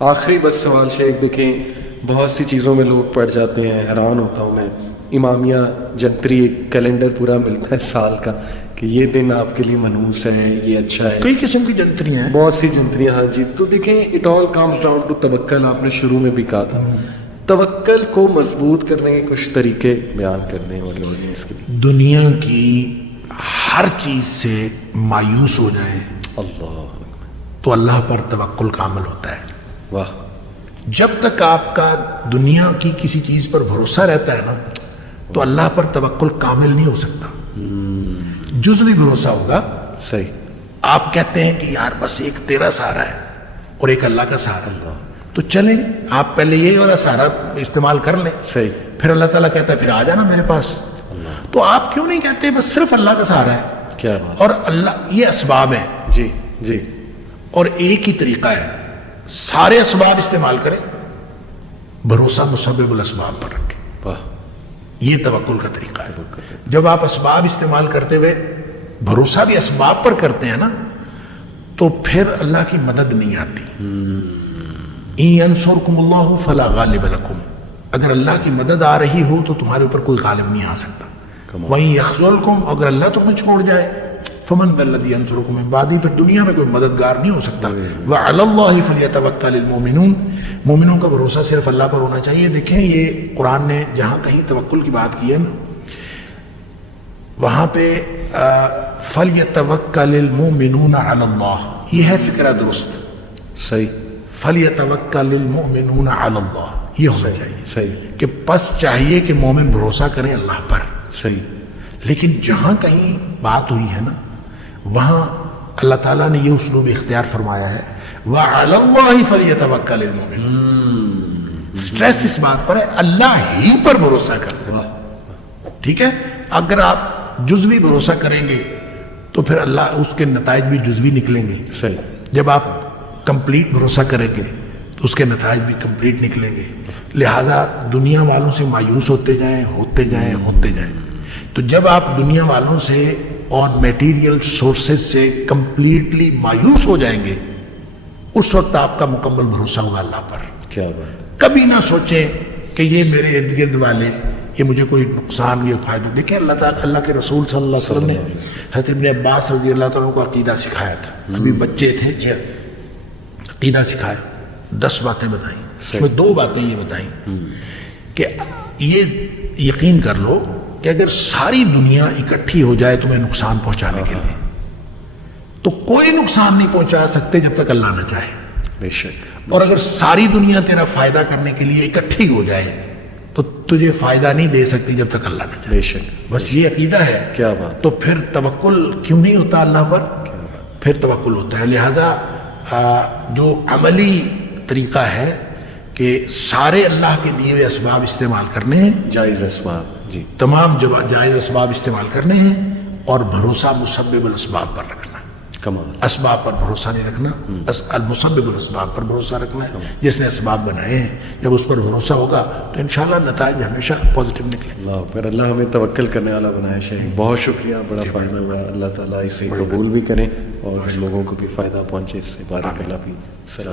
آخری بس سوال شیخ، دیکھیں بہت سی چیزوں میں لوگ پڑ جاتے ہیں، حیران ہوتا ہوں میں، امامیہ جنتری ایک کیلنڈر پورا ملتا ہے سال کا کہ یہ دن آپ کے لیے منحوس ہے، یہ اچھا ہے، کئی قسم کی جنتریاں ہیں، بہت سی جنتریاں. ہاں جی. تو دیکھیں it all comes down to توکل. آپ نے شروع میں بھی کہا تھا توکل کو مضبوط کرنے کے کچھ طریقے بیان کرنے والے آڈینس کے لیے. دنیا کی ہر چیز سے مایوس ہو جائیں اللہ تو اللہ پر توکل کامل ہوتا ہے. واہ. جب تک آپ کا دنیا کی کسی چیز پر بھروسہ رہتا ہے نا تو اللہ پر توکل کامل نہیں ہو سکتا. جزوی بھروسہ ہوگا. صحیح. آپ کہتے ہیں کہ یار بس ایک تیرا سہارا ہے اور ایک اللہ کا سہارا، تو چلیں آپ پہلے یہ والا سہارا استعمال کر لیں. صحیح. پھر اللہ تعالیٰ کہتا ہے پھر آ جانا میرے پاس. تو آپ کیوں نہیں کہتے بس صرف اللہ کا سہارا ہے؟ کیا بات. اور اللہ یہ اسباب ہیں جی جی. اور ایک ہی طریقہ ہے، سارے اسباب استعمال کریں، بھروسہ مسبب الاسباب پر رکھیں. واہ. یہ توکل کا طریقہ ہے. جب آپ اسباب استعمال کرتے ہوئے بھروسہ بھی اسباب پر کرتے ہیں نا تو پھر اللہ کی مدد نہیں آتی. ان ینصرکم اللہ فلا غالب لکم، اگر اللہ کی مدد آ رہی ہو تو تمہارے اوپر کوئی غالب نہیں آ سکتا. وَإِن يَخْذُلْكُمْ، اگر اللہ تمہیں چھوڑ جائے فَمَنْ ذَا الَّذِي يَنصُرُكُم مِّن بَعْدِهِ، پھر دنیا میں کوئی مددگار نہیں ہو سکتا. وَعَلَى اللَّهِ فَلْيَتَوَكَّلِ الْمُؤْمِنُونَ، مومنوں کا بھروسہ صرف اللہ پر ہونا چاہیے. دیکھیں یہ قرآن نے جہاں کہیں توکل کی بات کی ہے نا وہاں پہ فَلْيَتَوَكَّلِ الْمُؤْمِنُونَ عَلَى اللَّهِ، یہ ہے فکرہ درست. صحیح. فَلْيَتَوَكَّلِ الْمُؤْمِنُونَ عَلَى اللَّهِ، یہ ہونا چاہیے. صحیح. کہ پس چاہیے کہ مومن بھروسہ کریں اللہ پر. صحیح. لیکن جہاں کہیں بات ہوئی ہے نا وہاں اللہ تعالیٰ نے یہ اسلوب اختیار فرمایا ہے وَعَلَى اللَّهِ فَلْيَتَوَكَّلِ الْمُؤْمِنُونَ. سٹریس اس بات پر ہے اللہ ہی پر بھروسہ کریں. ٹھیک ہے. اگر آپ جزوی بھروسہ کریں گے تو پھر اللہ اس کے نتائج بھی جزوی نکلیں گے. صحیح. جب آپ کمپلیٹ بھروسہ کریں گے تو اس کے نتائج بھی کمپلیٹ نکلیں گے. لہٰذا دنیا والوں سے مایوس ہوتے جائیں ہوتے جائیں ہوتے جائیں. تو جب آپ دنیا والوں سے اور میٹیریل سورسز سے کمپلیٹلی مایوس ہو جائیں گے اس وقت آپ کا مکمل بھروسہ ہوگا اللہ پر. کیا بات. کبھی نہ سوچیں کہ یہ میرے ارد گرد والے یہ مجھے کوئی نقصان یا فائدہ. دیکھیں اللہ تعالیٰ اللہ کے رسول صلی اللہ علیہ وسلم نے حضرت ابن عباس رضی اللہ تعالیٰ کو عقیدہ سکھایا تھا. ابھی بچے تھے، عقیدہ سکھایا، 10 باتیں بتائیں. اس میں 2 باتیں یہ بتائیں کہ یہ یقین کر لو کہ اگر ساری دنیا اکٹھی ہو جائے تمہیں نقصان پہنچانے کے لیے تو کوئی نقصان نہیں پہنچا سکتے جب تک اللہ نہ چاہے. بے شک. اور اگر ساری دنیا تیرا فائدہ کرنے کے لیے اکٹھی ہو جائے تو تجھے فائدہ نہیں دے سکتی جب تک اللہ نہ چاہے. بے شک. بس یہ عقیدہ ہے. کیا بات. تو پھر توکل کیوں نہیں ہوتا اللہ پر؟ پھر توکل ہوتا ہے. لہٰذا جو عملی طریقہ ہے کہ سارے اللہ کے دیے ہوئے اسباب استعمال کرنے ہیں، جائز اسباب. جی. تمام جائز اسباب استعمال کرنے ہیں اور بھروسہ مسبب الاسباب پر رکھنا. کمال. اسباب پر بھروسہ نہیں رکھنا، المسبب الاسباب پر بھروسہ رکھنا ہے. جس نے اسباب بنائے ہیں جب اس پر بھروسہ ہوگا تو انشاءاللہ نتائج ہمیشہ پازیٹیو نکلیں گے. اللہ پر اللہ ہمیں توکل کرنے والا بنایا. شیخ بہت شکریہ، بڑا فائدہ ہوا. اللہ تعالیٰ اسے قبول بھی کریں اور لوگوں کو بھی فائدہ پہنچے اس سے. بارک اللہ بھی.